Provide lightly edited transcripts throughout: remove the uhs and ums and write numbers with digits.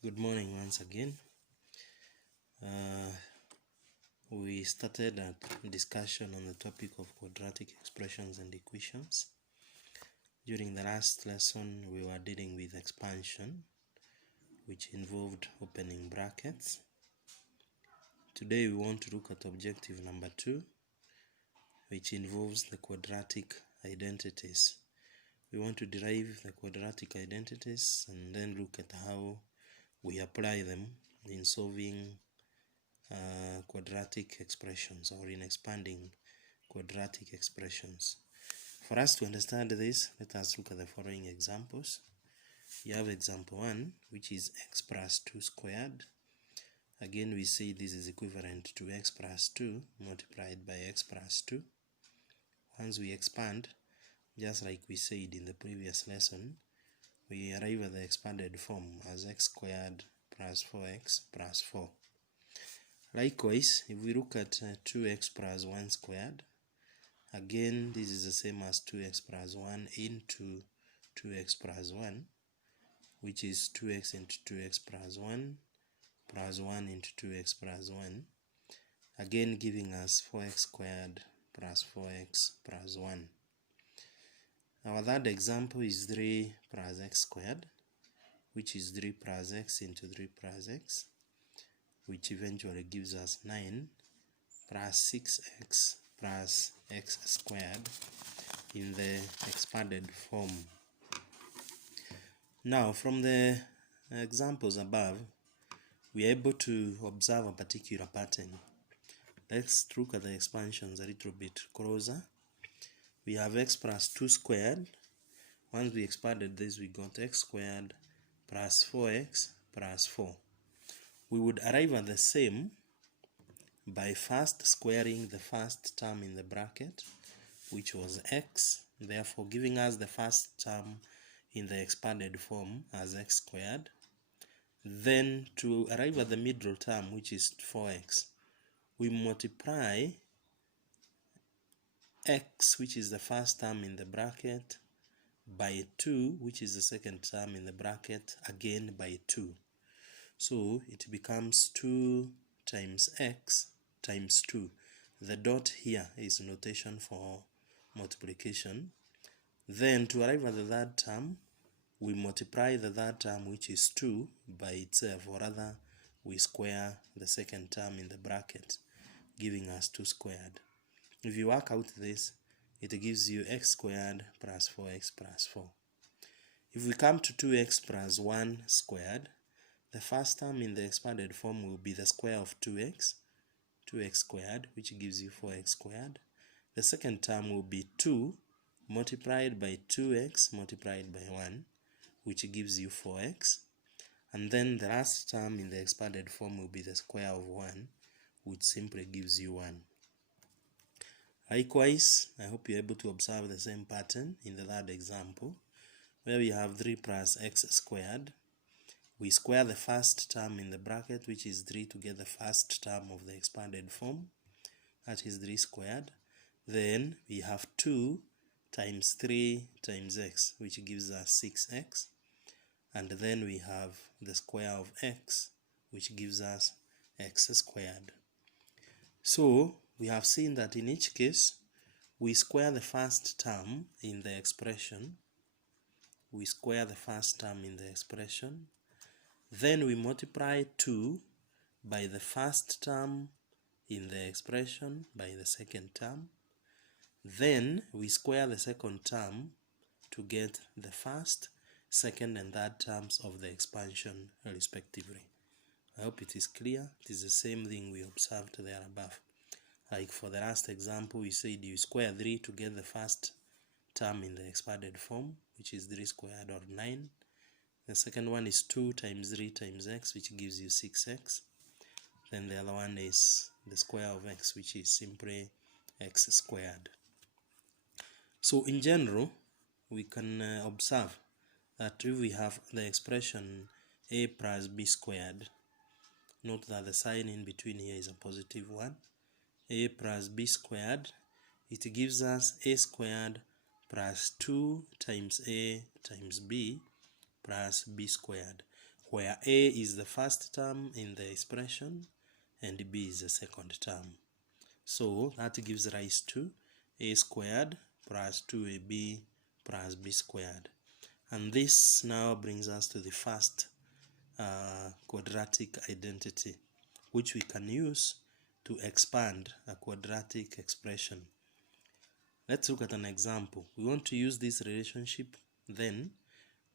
Good morning once again. We started a discussion on the topic of quadratic expressions and equations. During the last lesson, we were dealing with expansion, which involved opening brackets. Today, we want to look at objective number 2, which involves the quadratic identities. We want to derive the quadratic identities and then look at how we apply them in solving quadratic expressions or in expanding quadratic expressions. For us to understand this, let us look at the following examples. You have example 1, which is x plus 2 squared. Again, we say this is equivalent to x plus 2 multiplied by x plus 2. Once we expand, just like we said in the previous lesson, we arrive at the expanded form as x squared plus 4x plus 4. Likewise, if we look at 2x plus 1 squared, again this is the same as 2x plus 1 into 2x plus 1, which is 2x into 2x plus 1 into 2x plus 1, again giving us 4x squared plus 4x plus 1. Our third example is 3 plus x squared, which is 3 plus x into 3 plus x, which eventually gives us 9 plus 6x plus x squared in the expanded form. Now, from the examples above, we are able to observe a particular pattern. Let's look at the expansions a little bit closer. We have x plus 2 squared. Once we expanded this, we got x squared plus 4x plus 4. We would arrive at the same by first squaring the first term in the bracket, which was x, therefore giving us the first term in the expanded form as x squared. Then to arrive at the middle term, which is 4x, we multiply x, which is the first term in the bracket, by 2, which is the second term in the bracket, again by 2. So it becomes 2 times x times 2. The dot here is notation for multiplication. Then to arrive at the third term, we multiply the third term, which is 2, by itself, or rather we square the second term in the bracket, giving us 2 squared. If you work out this, it gives you x squared plus 4x plus 4. If we come to 2x plus 1 squared, the first term in the expanded form will be the square of 2x squared, which gives you 4x squared. The second term will be 2 multiplied by 2x multiplied by 1, which gives you 4x. And then the last term in the expanded form will be the square of 1, which simply gives you 1. Likewise, I hope you're able to observe the same pattern in the third example, where we have 3 plus x squared. We square the first term in the bracket, which is 3, to get the first term of the expanded form, that is 3 squared. Then we have 2 times 3 times x, which gives us 6x. And then we have the square of x, which gives us x squared. So we have seen that in each case, we square the first term in the expression. Then we multiply 2 by the first term in the expression by the second term. Then we square the second term to get the first, second, and third terms of the expansion respectively. I hope it is clear. It is the same thing we observed there above. Like for the last example, we said you square 3 to get the first term in the expanded form, which is 3 squared or 9. The second one is 2 times 3 times x, which gives you 6x. Then the other one is the square of x, which is simply x squared. So in general, we can observe that if we have the expression a plus b squared, note that the sign in between here is a positive one. A plus b squared, it gives us a squared plus 2 times a times b plus b squared. where a is the first term in the expression and b is the second term. So that gives rise to a squared plus 2ab plus b squared. And this now brings us to the first quadratic identity, which we can use to expand a quadratic expression. Let's look at an example. We want to use this relationship, then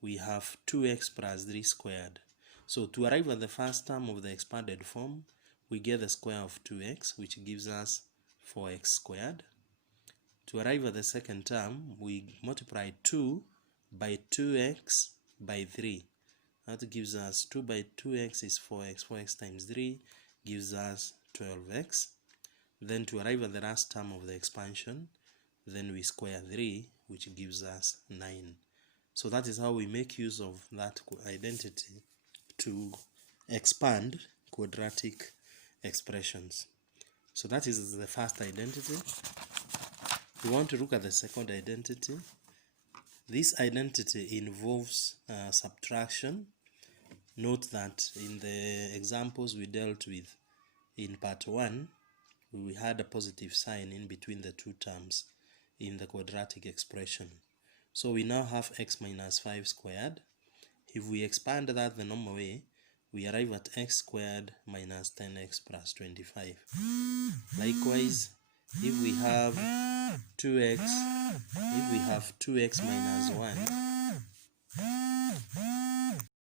we have 2x plus 3 squared. So to arrive at the first term of the expanded form, we get the square of 2x, which gives us 4x squared. To arrive at the second term, we multiply 2 by 2x by 3. That gives us 2 by 2x is 4x. 4x times 3 gives us 12x. Then to arrive at the last term of the expansion, then we square 3, which gives us 9. So that is how we make use of that identity to expand quadratic expressions. So that is the first identity. We want to look at the second identity. This identity involves subtraction. Note that in the examples we dealt with in part 1, we had a positive sign in between the two terms in the quadratic expression. So we now have x minus 5 squared. If we expand that the normal way, we arrive at x squared minus 10x plus 25. Likewise, if we have 2x minus 1,